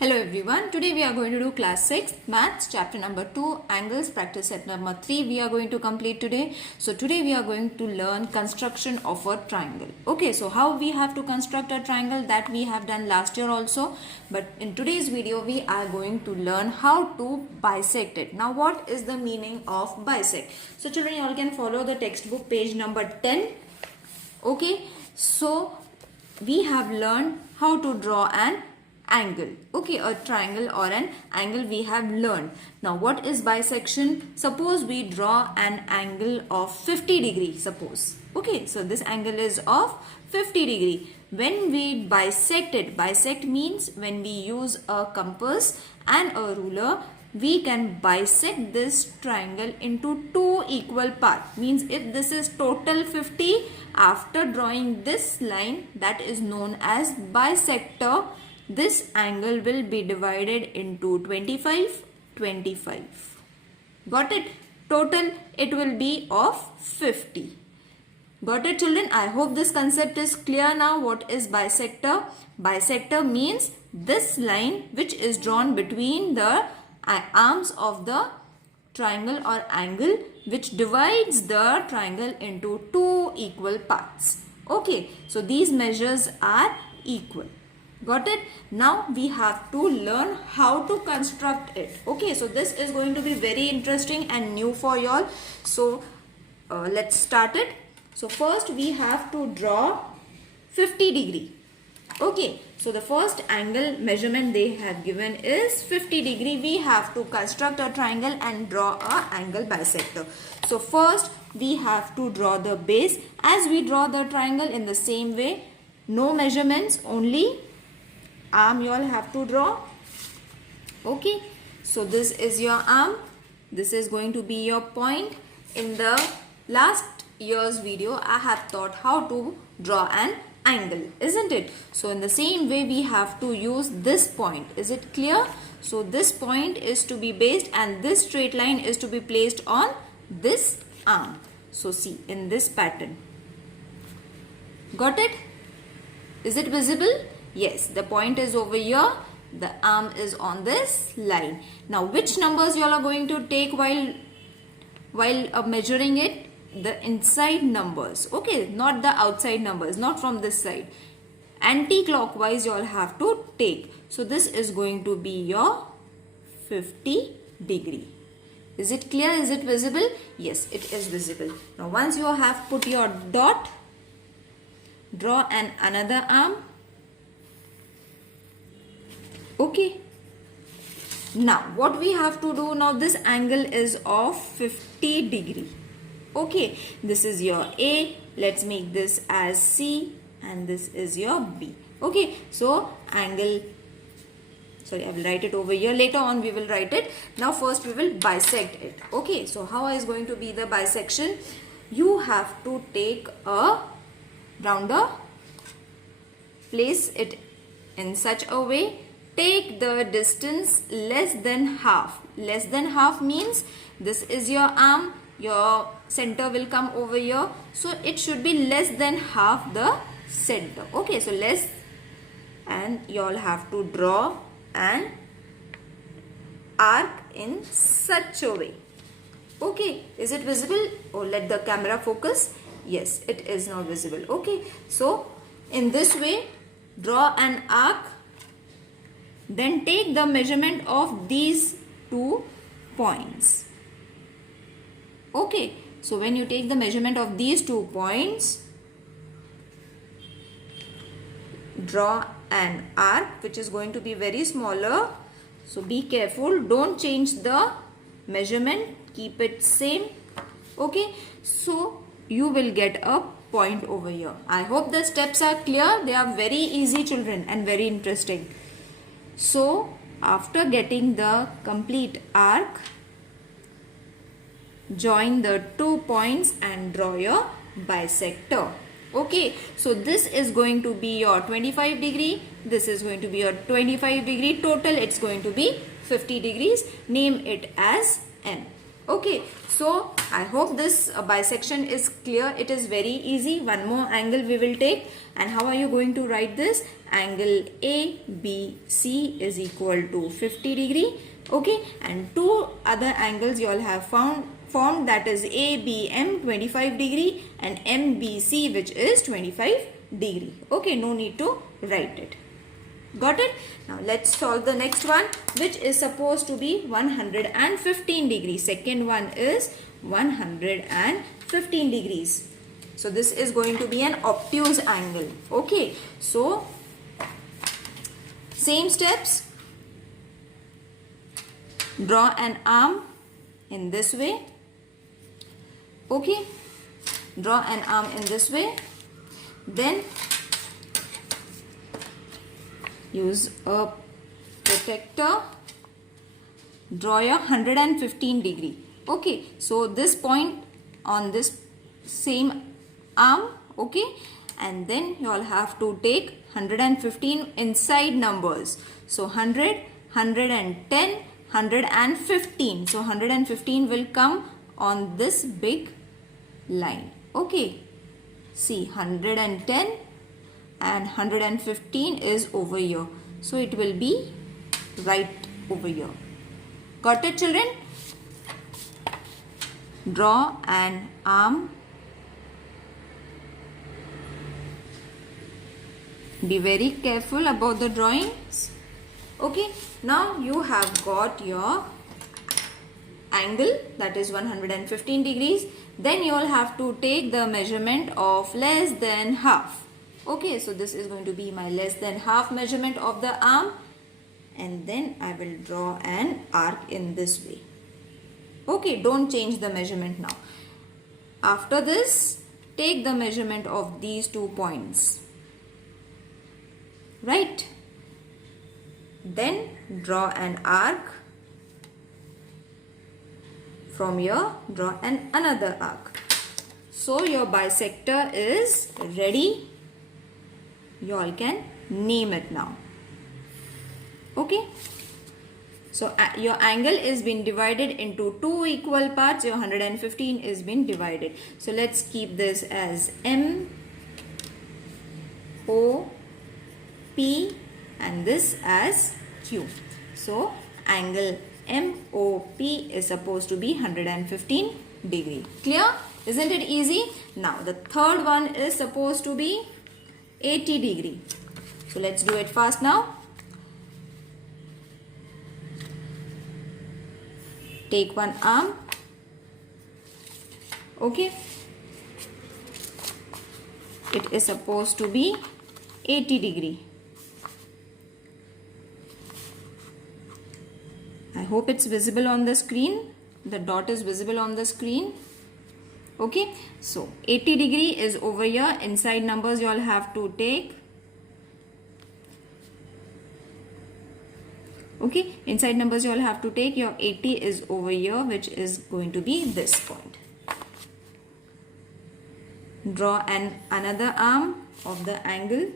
Hello everyone, today we are going to do class 6 maths chapter number 2 angles practice set number 3 we are going to complete today. So today we are going to learn construction of a triangle. Okay, so how we have to construct a triangle that we have done last year also, but in today's video we are going to learn how to bisect it. Now what is the meaning of bisect? So children, you all can follow the textbook page number 10. Okay, so we have learned how to draw an angle. Okay, a triangle or an angle we have learned. Now what is bisection? Suppose we draw an angle of 50 degree, suppose. Okay, so this angle is of 50 degree. When we bisect it, bisect means when we use a compass and a ruler, we can bisect this triangle into two equal parts. Means if this is total 50, after drawing this line, that is known as bisector, this angle will be divided into 25, 25. Got it? Total it will be of 50. Got it children? I hope this concept is clear now. What is bisector? Bisector means this line which is drawn between the arms of the triangle or angle which divides the triangle into two equal parts. Okay, so these measures are equal. Got it? Now we have to learn how to construct it. Okay, so this is going to be very interesting and new for y'all. So let's start it. So first we have to draw 50 degree. Okay, so the first angle measurement they have given is 50 degree. We have to construct a triangle and draw a angle bisector. So first we have to draw the base. As we draw the triangle in the same way, no measurements, only arm you all have to draw. Okay, so this is your arm, this is going to be your point. In the last year's video I have taught how to draw an angle, isn't it? So in the same way we have to use this point. Is it clear? So this point is to be based and this straight line is to be placed on this arm. So see in this pattern. Got it? Is it visible? Yes, the point is over here, the arm is on this line. Now which numbers you all are going to take while measuring it? The inside numbers. Okay, not the outside numbers, not from this side. Anti-clockwise you all have to take. So this is going to be your 50 degree. Is it clear? Is it visible? Yes, it is visible. Now once you have put your dot, draw another arm. Okay, now what we have to do now, this angle is of 50 degree. Okay, this is your A, let's make this as C and this is your B. Okay, so angle, sorry, I will write it over here, later on we will write it. Now first we will bisect it. Okay, so how is going to be the bisection? You have to take a rounder, place it in such a way. Take the distance less than half. Less than half means this is your arm, your center will come over here. So it should be less than half the center. Okay, so less, and you all have to draw an arc in such a way. Okay, is it visible? Or let the camera focus. Yes, it is now visible. Okay, so in this way, draw an arc. Then take the measurement of these 2 points. Okay, so when you take the measurement of these 2 points, draw an arc which is going to be very smaller. So be careful, don't change the measurement, keep it same. Okay, so you will get a point over here. I hope the steps are clear. They are very easy children and very interesting. So after getting the complete arc, join the 2 points and draw your bisector. Okay, so this is going to be your 25 degree, this is going to be your 25 degree, total it's going to be 50 degrees. Name it as N. Okay, so I hope this bisection is clear. It is very easy. One more angle we will take. And how are you going to write this? angle ABC is equal to 50 degree. Okay, and two other angles you all have formed, that is ABM 25 degree and MBC, which is 25 degree. Okay, no need to write it. Got it? Now let's solve the next one, which is supposed to be 115 degrees. Second one is 115 degrees. So this is going to be an obtuse angle. Okay, so same steps. Draw an arm in this way. Okay, draw an arm in this way. Then use a protector. Draw your 115 degree. Okay, so this point on this same arm. Okay, and then you all have to take 115 inside numbers. So 100, 110, 115. So 115 will come on this big line. Okay, see, 110 and 115 is over here. So it will be right over here. Got it, children? Draw an arm. Be very careful about the drawings. Okay, now you have got your angle, that is 115 degrees. Then you will have to take the measurement of less than half. Okay, so this is going to be my less than half measurement of the arm, and then I will draw an arc in this way. Okay, don't change the measurement now. After this, take the measurement of these 2 points. Right? Then draw an arc. From here, draw another arc. So your bisector is ready. You all can name it now. Okay. So your angle is been divided into 2 equal parts. Your 115 is been divided. So let's keep this as M, O, P and this as Q. So angle MOP is supposed to be 115 degree. Clear? Isn't it easy? Now the third one is supposed to be 80 degree. So let's do it fast now. Take one arm. Okay. It is supposed to be 80 degree. I hope it's visible on the screen. The dot is visible on the screen. Okay. So 80 degree is over here. Inside numbers you all have to take. Okay. Inside numbers you all have to take. Your 80 is over here, which is going to be this point. Draw another arm of the angle.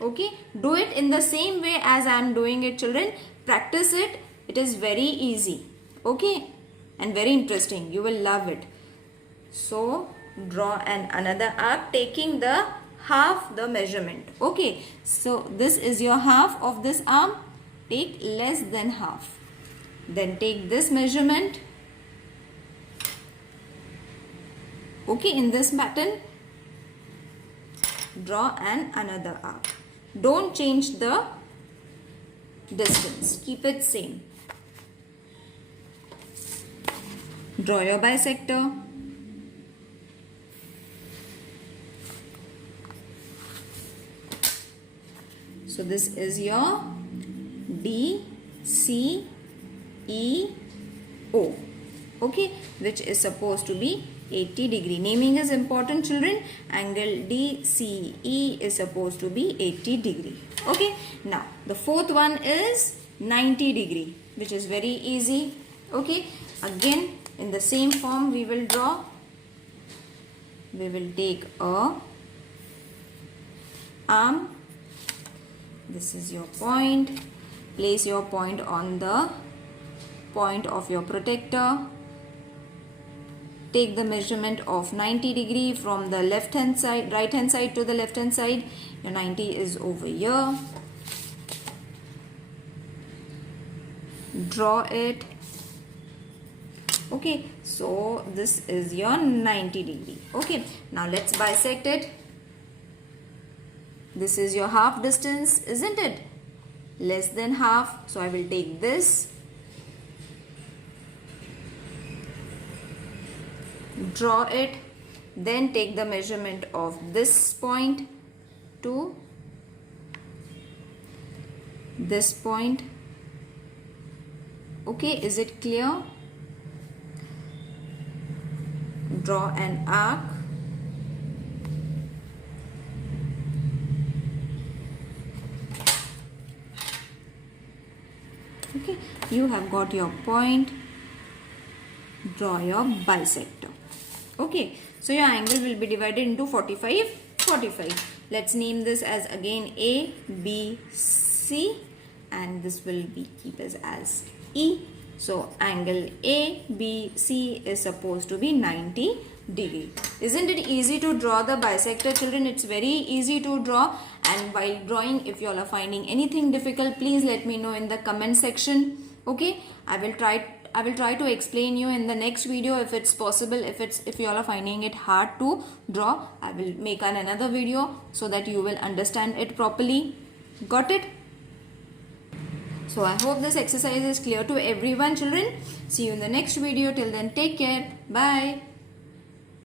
Okay. Do it in the same way as I am doing it, children. Practice it. It is very easy. Okay. And very interesting. You will love it. So draw another arc, taking the half the measurement. Okay. So this is your half of this arm. Take less than half. Then take this measurement. Okay. In this pattern, draw another arc. Don't change the distance. Keep it same. Draw your bisector. So this is your D, C, E, O. Okay, which is supposed to be 80 degree. Naming is important, children. Angle DCE is supposed to be 80 degree. Okay. Now the fourth one is 90 degree, which is very easy. Okay. Again in the same form we will draw. We will take a arm. This is your point. Place your point on the point of your protector. take the measurement of 90 degree from the left hand side, right hand side to the left hand side. Your 90 is over here. Draw it. Okay, so this is your 90 degree. Okay, now let's bisect it. This is your half distance, isn't it? Less than half. So I will take this. Draw it. Then take the measurement of this point to this point. Okay, is it clear? Draw an arc. Okay, you have got your point. Draw your bisector. Okay, so your angle will be divided into 45, 45. Let's name this as again A, B, C, and this will be keep as E. So angle ABC is supposed to be 90 degree. Isn't it easy to draw the bisector, children? It's very easy to draw. And while drawing, if you all are finding anything difficult, please let me know in the comment section. Okay, I will try to explain you in the next video if it's possible. If you all are finding it hard to draw, I will make another video so that you will understand it properly. Got it? So I hope this exercise is clear to everyone, children. See you in the next video. Till then, take care. Bye.